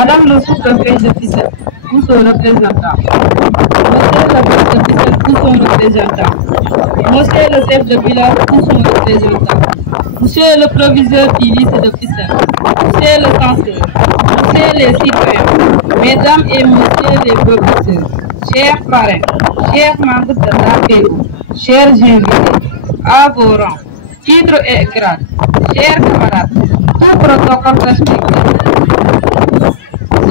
Madame le sous-préfet de Fissel, ou son représentant. Monsieur le chef de Fissel, ou son représentant. Monsieur le chef de village, ou son représentant. Monsieur le proviseur du lycée de Fissel. Monsieur le censeur. Monsieur les citoyens. Mesdames et messieurs les professeurs. Chers parrains. Chers membres de l'APO. Chers invités. À vos rangs. Titres et grades. Chers camarades. Tout protocole respecté.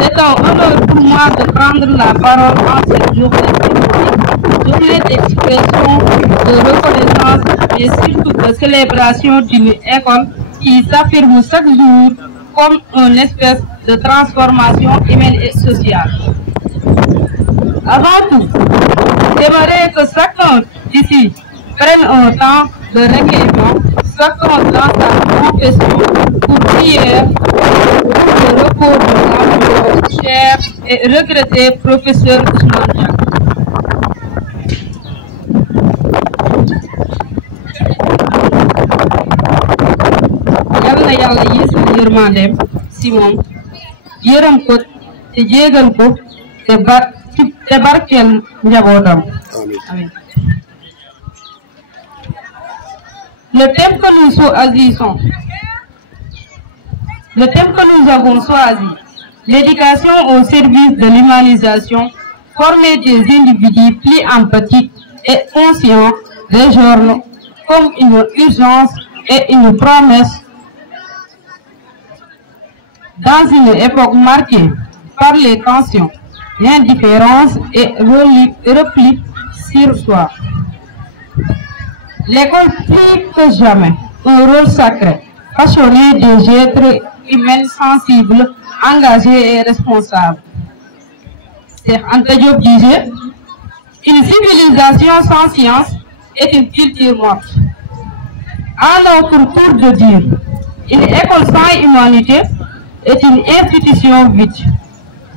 C'est un honneur pour moi de prendre la parole en cette journée d'expression, de reconnaissance et surtout de célébration d'une école qui s'affirme chaque jour comme une espèce de transformation humaine et sociale. Avant tout, j'aimerais que chacun d'ici prenne un temps de recueillement, chacun dans sa confession pour prier pour le repos de notre cher et regretté professeur Ousmane Diack. Yalla yalla yeesal yërmandeem si moom yërëm ko te jéegal ko te barkeel njabootam. Amin. Le thème que nous avons choisi, l'éducation au service de l'humanisation, former des individus plus empathiques et conscients des journaux comme une urgence et une promesse dans une époque marquée par les tensions, l'indifférence et repli sur soi. L'école plus que jamais un rôle sacré, passionné des êtres humains sensibles, engagés et responsables. Cheikh Anta Diop disait, une civilisation sans science est une culture morte. À notre tour de dire, une école sans humanité est une institution vide.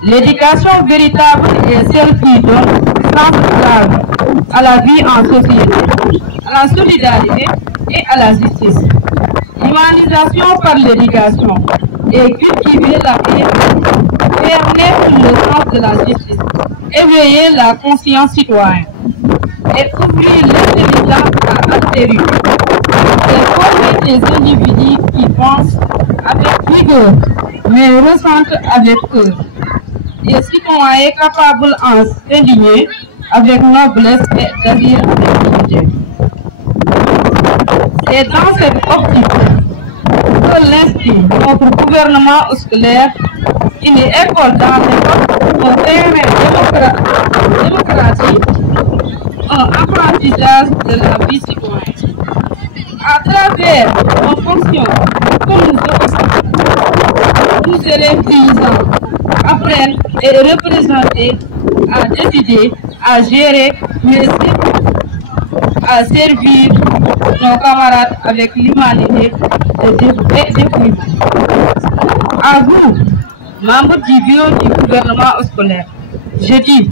L'éducation véritable est celle qui donne sens à la vie en société, à la solidarité et à la justice. L'humanisation par l'éducation et cultiver la paix, faire naître le sens de la justice, éveiller la conscience citoyenne et ouvrir l'intelligence à altérer. C'est former des individus qui pensent avec rigueur, mais ressentent avec cœur. Des citoyens capables en s'indigner avec noblesse et d'agir avec dignité. C'est dans cette optique que l'inscrit notre gouvernement scolaire, une école dans l'école, un terrain démocratique, un apprentissage de la vie citoyenne. À travers nos fonctions que nous occupons, tous les paysans apprennent et représenter, à décider, à gérer, mais à servir nos camarades avec l'humanité et dévouement. À vous, membres du bureau du gouvernement scolaire, je dis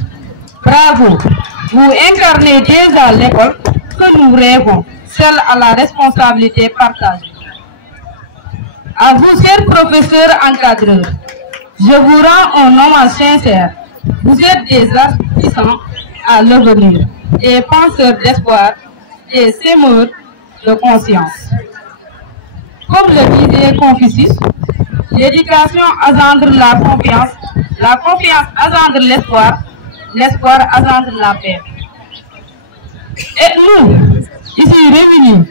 bravo, vous incarnez déjà l'école que nous rêvons, celle à la responsabilité partagée. À vous, chers professeurs encadreurs, je vous rends un hommage sincère. Vous êtes des artisans à l'avenir, des penseurs d'espoir, des semeurs de conscience. Comme le disait Confucius, l'éducation engendre la confiance engendre l'espoir, l'espoir engendre la paix. Et nous, ici réunis,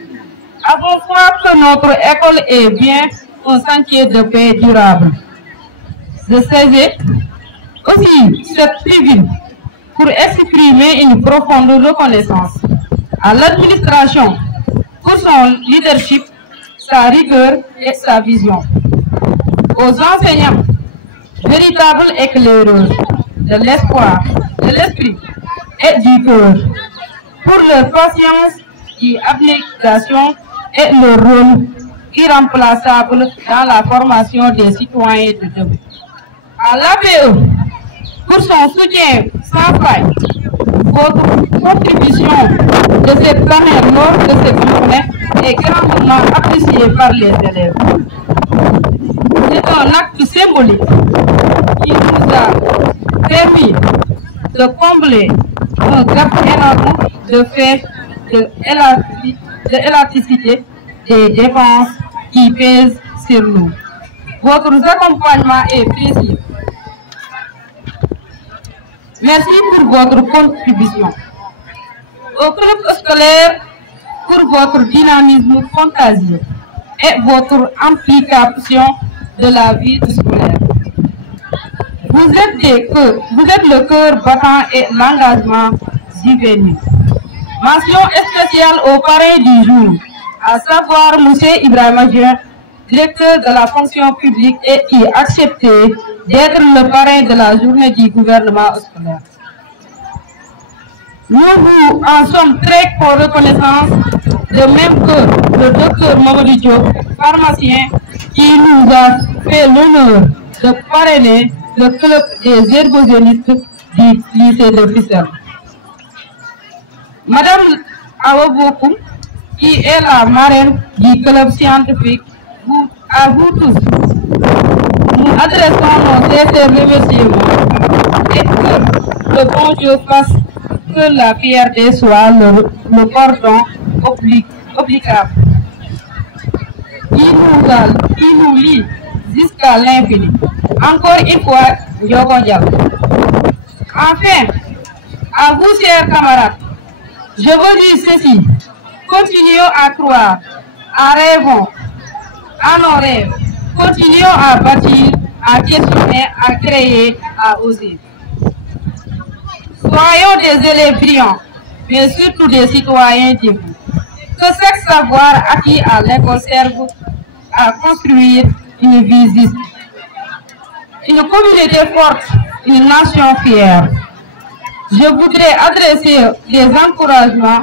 avons foi que notre école est bien un sentier de paix durable. Je saisis aussi cette tribune pour exprimer une profonde reconnaissance à l'administration pour son leadership, sa rigueur et sa vision. Aux enseignants, véritables éclaireurs de l'espoir, de l'esprit et du cœur, pour leur patience et abnégation et leur rôle irremplaçable dans la formation des citoyens de demain. À l'APE, pour son soutien sans faille, votre contribution de cette année lors de cette journée est grandement appréciée par les élèves. C'est un acte symbolique qui de combler un gap énorme de fait de l'élasticité des dépenses qui pèsent sur nous. Votre accompagnement est précieux. Merci pour votre contribution. Au club scolaire, pour votre dynamisme contagieux et votre implication de la vie scolaire. Vous êtes le cœur battant et l'engagement juvénile. Mention spéciale au parrain du jour, à savoir M. Ibrahima Dieng, directeur de la fonction publique et qui a accepté d'être le parrain de la journée du gouvernement scolaire. Nous vous en sommes très reconnaissants, de même que le docteur Mamadou Diop, pharmacien, qui nous a fait l'honneur de parrainer le club des ergogénistes du lycée de Fissel. Madame Awabokoum, qui est la marraine du club scientifique, à vous tous, nous adressons nos sincères remerciements et que le bon Dieu fasse que la fierté soit le cordon obligable qui nous lie jusqu'à l'infini. Encore une fois, Diogo. Enfin, à vous, chers camarades, je veux dire ceci. Continuons à croire, à rêver, à nos rêves. Continuons à bâtir, à questionner, à créer, à oser. Soyons des élèves brillants, mais surtout des citoyens debout. Que chaque savoir acquis à l'école serve à construire une vie juste. Une communauté forte, une nation fière. Je voudrais adresser des encouragements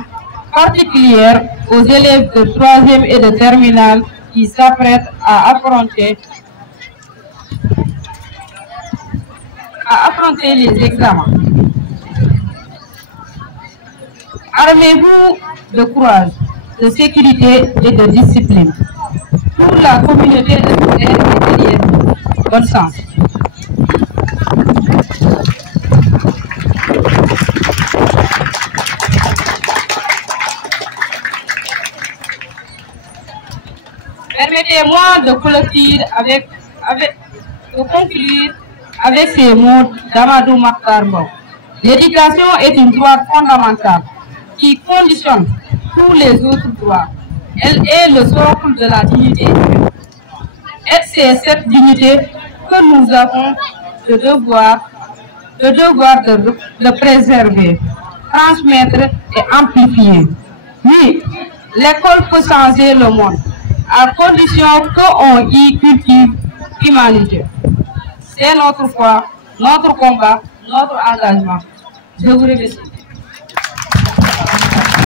particuliers aux élèves de 3e et de terminale qui s'apprêtent à affronter les examens. Armez-vous de courage, de sécurité et de discipline. Pour la communauté de scolaire et derrière nous. Bonne chance. Permettez-moi de conclure avec ces mots d'Amadou Makhtar Mbow. L'éducation est une droit fondamentale qui conditionne tous les autres droits. Elle est le socle de la dignité humaine. Et c'est cette dignité que nous avons le devoir de préserver, transmettre et amplifier. Oui, l'école peut changer le monde, à condition qu'on y cultive l'humanité. C'est notre foi, notre combat, notre engagement. Je vous remercie.